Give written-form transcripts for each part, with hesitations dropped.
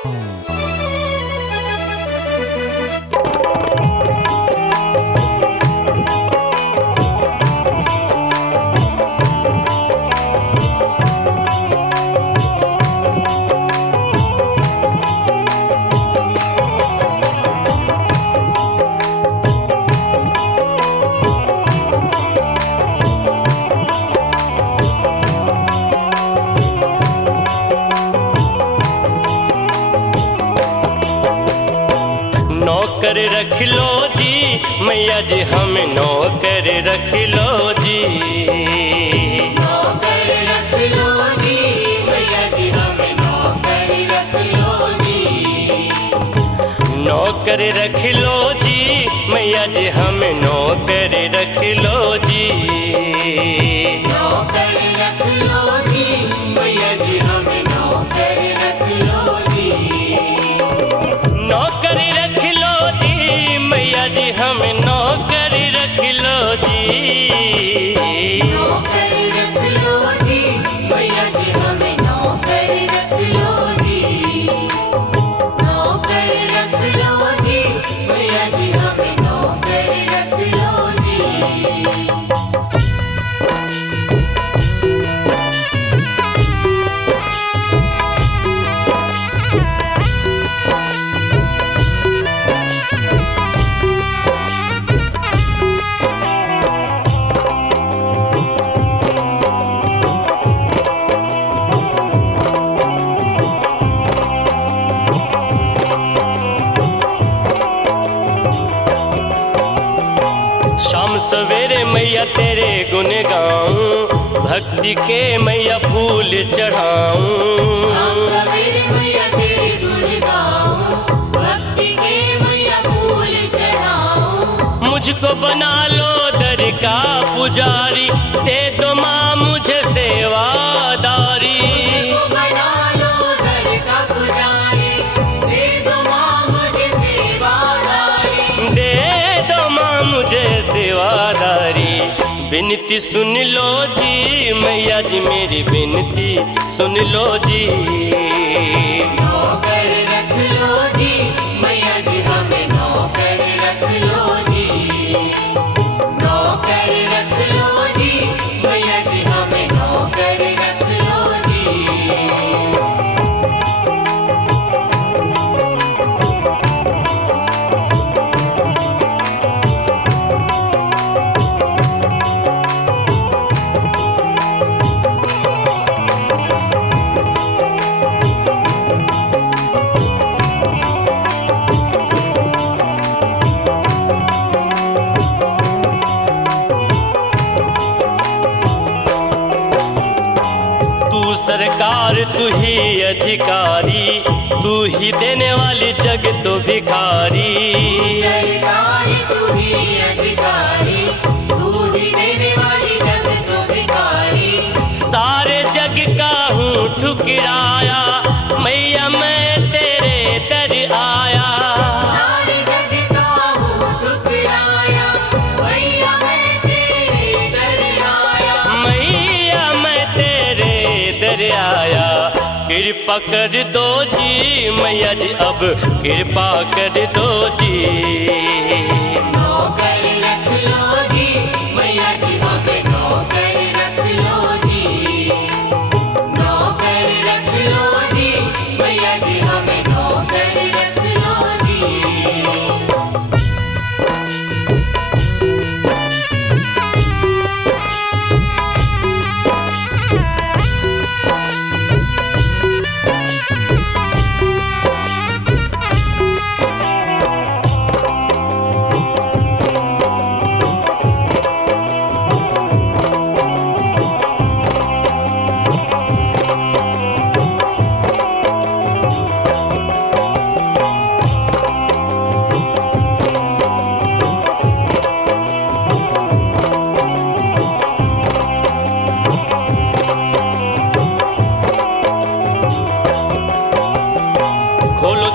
नौकर रख लो जी मैया जी, हमें नौकर रख लो जी। नौकर रख लो जी मैया जी, हमें नौकर रख लो जी। नौकर रख लो जी मैया जी, हमें नौकर रख लो जी। नौकर रख लो जी मैया जी, हमें नौकर रख लो जी। नौकर रख लो जी मैया जी, हमें नौकर रख लो जी। नौकर रख लो जी मैया जी, हमें नौकर रख लो जी। नौकर रख लो जी मैया जी, हमें नौकर रख लो जी। शाम सवेरे मैया तेरे गुण गाऊं, भक्ति के मैया फूल चढ़ाऊं। शाम सवेरे मैया तेरे गुण गाऊं, भक्ति के मैया फूल चढ़ाऊं। मुझको बना लो दर का पुजारी, दे दो माँ मुझे सेवादारी। मुझको बना लो दर का पुजारी, दे दो माँ मुझे सेवादारी। दे दो माँ मुझे सेवादारी। विनती सुन लो जी मैया जी, मेरी विनती सुन लो जी। नौकर रख लो जी मैया जी, हमें नौकर रख लो जी। नौकर रख लो जी मैया जी, हमें नौकर रख लो जी। सरकार तू ही अधिकारी, तू ही देने वाली जग तो भिखारी। सरकार तू ही अधिकारी, तू ही देने वाली जग तो भिखारी। सारे जग का हूँ ठुकराया, मैया मैं तेरे दर आया। सारे जग का हूँ ठुकराया, मैया मैं तेरे दर आया। मैया मैं तेरे दर आया। कृपा कर दो जी मैया जी, अब कृपा कर दो जी। नौकर रख लो जी मैया जी, हमें नौकर रख लो जी। नौकर रख लो जी मैया जी, हमें नौकर रख लो जी।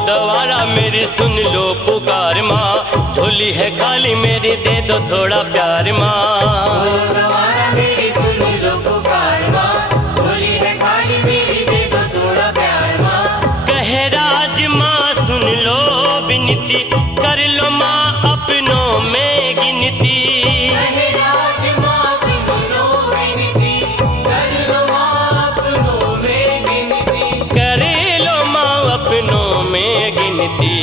द्वारा मेरी सुन लो पुकार माँ, झोली है खाली मेरी दे दो थोड़ा प्यार माँ। द्वारा मेरी सुन लो पुकार माँ, झोली है खाली मेरी दे दो थोड़ा प्यार माँ। कहे राज लो विनती, कर लो माँ अपनों में गिनती। महराज माँ सुन लो विनती, कर लो माँ अपनों में गिनती। कर लो माँ अपनों में गिनती,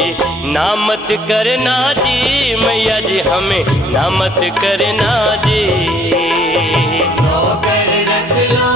ना मत करना जी मैया जी हमें, ना मत करना जी। नौकर रख लो